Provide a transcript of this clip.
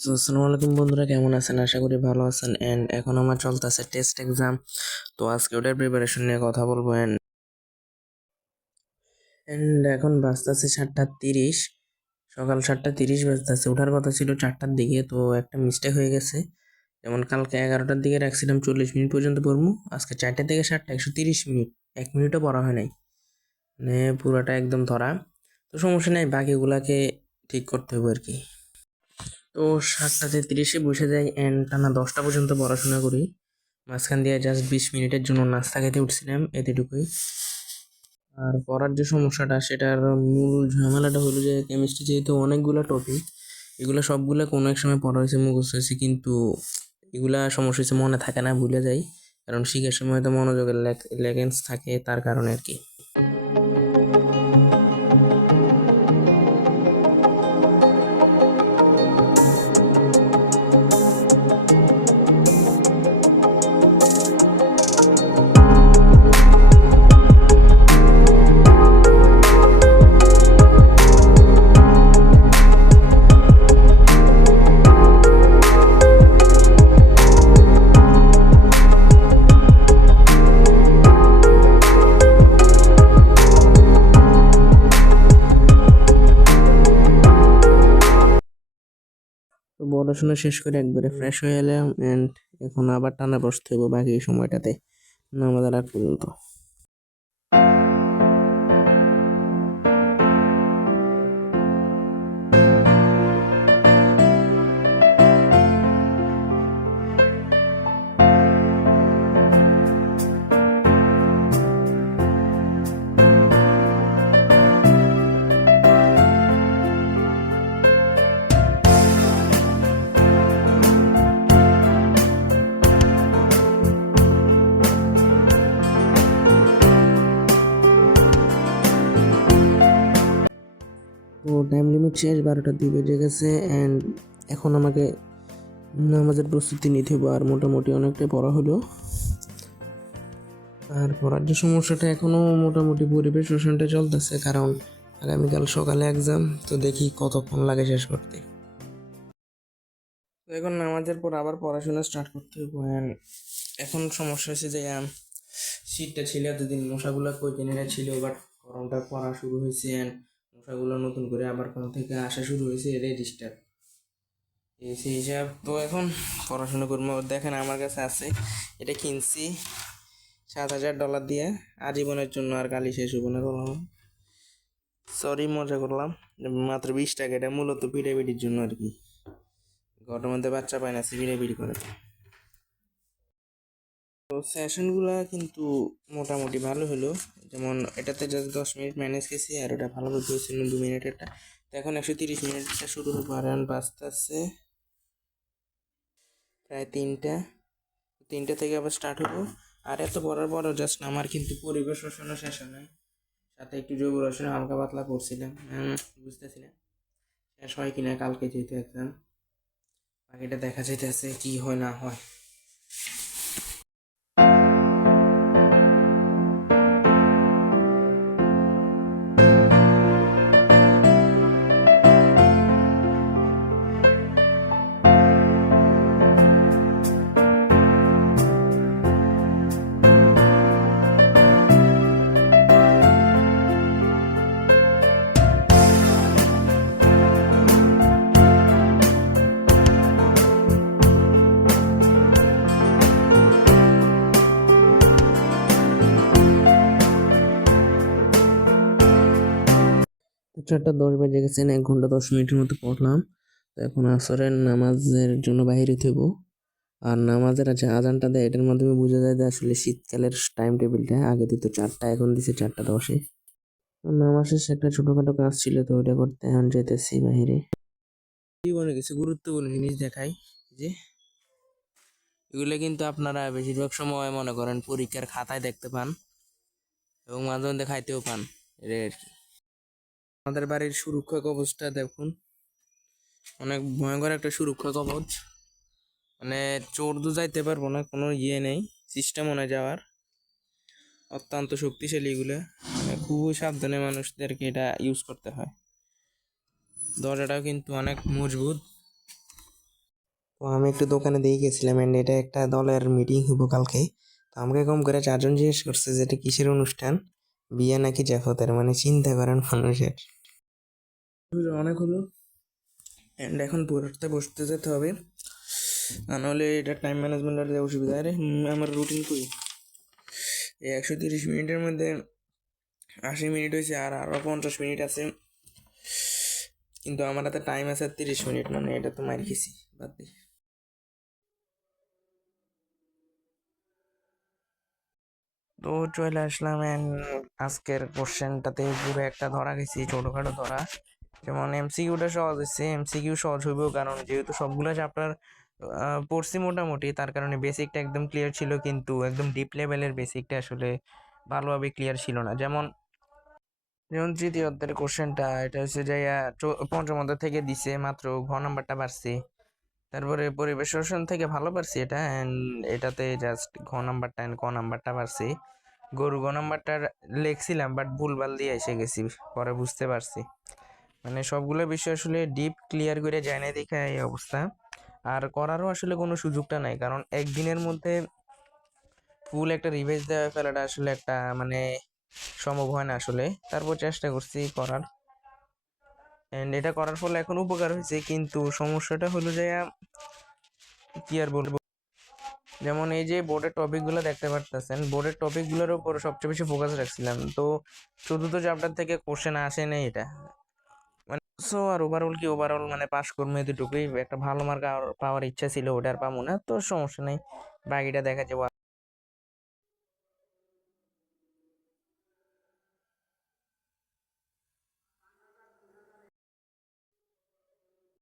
তো আসসালামু আলাইকুম বন্ধুরা, কেমন আছেন? আশা করি ভালো আছেন। এন্ড এখন আমার চলতেছে টেস্ট এক্সাম তো আজকে ওটার প্রিপারেশন নিয়ে কথা বলব। এন্ড এন্ড এখন বাজতেছে সাতটা তিরিশ। সকাল সাতটা তিরিশ বাজতেছে। ওঠার কথা ছিল চারটার দিকে, তো একটা মিস্টেক হয়ে গেছে। যেমন কালকে এগারোটার দিকে রাখছিলাম চল্লিশ মিনিট পর্যন্ত পড়ব। আজকে চারটে থেকে সাতটা, একশো তিরিশ মিনিট। এক মিনিটও পড়া হয় নাই। মানে পুরোটা একদম ধরা। তো সমস্যা নেই, বাকিগুলাকে ঠিক করতে হবে আর কি। তো সাতটা তেত্রিশে বসে যাই অ্যান্ড টানা দশটা পর্যন্ত পড়াশোনা করি। মাঝখান দিয়ে জাস্ট বিশ মিনিটের জন্য নাস্তা খেতে উঠছিলাম এতটুকুই। আর পড়ার যে সমস্যাটা, সেটার মূল ঝামেলাটা হলো যে কেমিস্ট্রি যেহেতু অনেকগুলো টপিক এগুলো সবগুলো কোনো এক সময় পড়া হয়েছে, মুখস্থ হয়েছে, কিন্তু এগুলা সমস্যা হয়েছে মনে থাকে না, ভুলে যাই। কারণ শিখার সময় তো মনোযোগের লেগেন্স থাকে তার কারণে আর কি। পড়াশোনা শেষ করে একবারে ফ্রেশ হয়ে এলাম অ্যান্ড এখন আবার টানা বসতে হবে বাকি সময়টাতে। নামাজ আগ পর্যন্ত। তো টাইম লিমিট শেষ, বারোটার দিকে বেজে গেছে অ্যান্ড এখন আমাকে নামাজের প্রস্তুতি নিতে হবে আর মোটামুটি অনেকটাই পড়া হলো। আর পড়ার যে সমস্যাটা এখনও মোটামুটি পরিবেশ শোষণটা চলতেছে, কারণ আগামীকাল সকালে এক্সাম তো দেখি কতক্ষণ লাগে শেষ করতে। তো এখন নামাজের পর আবার পড়াশোনা স্টার্ট করতে হবে এখন সমস্যা হয়েছে যে শীতটা ছিল, এতদিন মশাগুলো কই জেনে ছিল বাট গরমটা পড়া শুরু হয়েছে অ্যান্ড মশাগুলো নতুন করে আবার কোন থেকে আসা শুরু হয়েছে, এটাই ডিস্টার্ব হিসাব। তো এখন পড়াশোনা করব। দেখেন আমার কাছে আছে, এটা কিনছি সাত হাজার ডলার দিয়ে। আজীবনের জন্য আর কালি শেষ হব না করলাম সরি মজা করলাম। মাত্র বিশ টাকা, এটা মূলত পিঠাপিঠির জন্য আর কি। ঘরের মধ্যে বাচ্চা পায় না, সে পিঠাপিঠি করে। সেশনগুলো কিন্তু মোটামুটি ভালো হলো। যেমন এটাতে জাস্ট দশ মিনিট ম্যানেজ গেছি আর ওটা ভালো বুঝতে হয়েছে নব্বই মিনিটেরটা তো এখন একশো তিরিশ মিনিটটা শুরু হবে আর এখন বাজতে আছে প্রায় তিনটা। তিনটা থেকে আবার স্টার্ট হব। আর এত পড়ার পরও জাস্ট আমার কিন্তু পরিবেশ রসায়নও শেষ হয় সাথে একটু জৈব রসায়ন হালকা পাতলা পড়ছিলাম উম, বুঝতেছি না শেষ হয় কিনা কালকে যেহেতু এক্সাম বাকিটা দেখা যাইতেছে কি হয় না হয়। চারটা দশ বেজে গেছে এক ঘণ্টা দশ মিনিটের মতো পড়লাম। তো এখন আসরের নামাজের জন্য বাইরে হইব আর নামাজের আছে আজানটা দেয়, এটার মাধ্যমে বোঝা যায় যে আসলে শীতকালের টাইম টেবিলটা আগে দিত চারটা, এখন দিছে চারটা দশে। নামাজ শেষে একটা ছোটোখাটো কাজ ছিল, তো ওইটা করতে এখন যেতেছি বাইরে। জীবনে কিছু গুরুত্বপূর্ণ জিনিস দেখাই, যে এগুলো কিন্তু আপনারা বেশিরভাগ সময় মনে করেন পরীক্ষার খাতায় দেখতে পান এবং মাঝে মধ্যে খাইতেও পান, এটাই আর কি। আমাদের বাড়ির সুরক্ষা কবচটা দেখুন। অনেক ভয়ঙ্কর একটা সুরক্ষা কবচ মানে চোর তো যাইতে পারব না, কোনো ইয়ে নেই সিস্টেম মনে যাওয়ার। অত্যন্ত শক্তিশালী এগুলো। মানে খুবই সাবধানে মানুষদেরকে এটা ইউজ করতে হয়। দরজাটাও কিন্তু অনেক মজবুত। তো আমি একটু দোকানে দিয়ে গেছিলাম এন্ড এটা একটা দলের মিটিং হব কালকে। তো আমাকে কম করে চারজন জিজ্ঞেস করছে যে এটা কিসের অনুষ্ঠান? বিয়ে নাকি জাফতের মানে চিন্তা করেন মানুষের। অনেক হলো। এন্ড এখন পড়তে বসতে যেতে হবে। নাহলে এটা টাইম ম্যানেজমেন্টের অসুবিধা, আরে আমার রুটিন কই? এই একশো তিরিশ মিনিটের মধ্যে আশি মিনিট হয়েছে আর আরও পঞ্চাশ মিনিট আছে। কিন্তু আমার হাতে টাইম আছে তিরিশ মিনিট মানে এটা তো মার খেছি বাদ দিই তো চলে আসলাম আজকের কোশ্চেনটাতে পুরো একটা ধরা গেছি, ছোটোখাটো ধরা। যেমন এমসিকিউটা সহজ হচ্ছে এমসিকিউ সহজ হইব কারণ যেহেতু সবগুলো চ্যাপ্টার পড়ছি মোটামুটি, তার কারণে বেসিকটা একদম ক্লিয়ার ছিল কিন্তু একদম ডিপ লেভেলের বেসিকটা আসলে ভালোভাবে ক্লিয়ার ছিল না। যেমন যেমন তৃতীয় অধ্যায়ের কোশ্চেনটা এটা হচ্ছে যে পঞ্চম অধ্যায় থেকে দিছে, মাত্র ঘ নাম্বারটা পারছি তারপরে পরিবেশ রসায়ন থেকে ভালো পারছি এটা অ্যান্ড এটাতে জাস্ট ঘ নাম্বারটা অ্যান্ড ক নাম্বারটা পারছি। গরু গ নাম্বারটা লিখছিলাম বাট ভুলভাল দিয়ে এসে গেছি, পরে বুঝতে পারছি। মানে সবগুলো বিষয় আসলে ডিপ ক্লিয়ার করে যায় না দেখে এই অবস্থা। আর করারও আসলে কোনো সুযোগটা নাই, কারণ একদিনের মধ্যে ফুল একটা রিভাইজ দেওয়া ফেলাটা আসলে একটা মানে সম্ভব হয় না আসলে। তারপর চেষ্টা করছি করার। এন্ড এটা করার ফলে এখন উপকার হয়েছে, কিন্তু সমস্যাটা হলো যে, কি আর বলব? যেমন এই যে বোর্ডের টপিকগুলো দেখতে পারতেছেন বোর্ডের টপিকগুলোর উপর সবচেয়ে বেশি ফোকাস রাখছিলাম। তো চতুর্থ চ্যাপ্টার থেকে কোশ্চেন আসে নাই এটা। মানে সো আর ওভারঅল কি ওভারঅল মানে পাস করব এতটুকুই? একটা ভালো মার্ক পাওয়ার ইচ্ছা ছিল, ওটা আর পাবো না, তো সমস্যা নেই। বাকিটা দেখা যাব।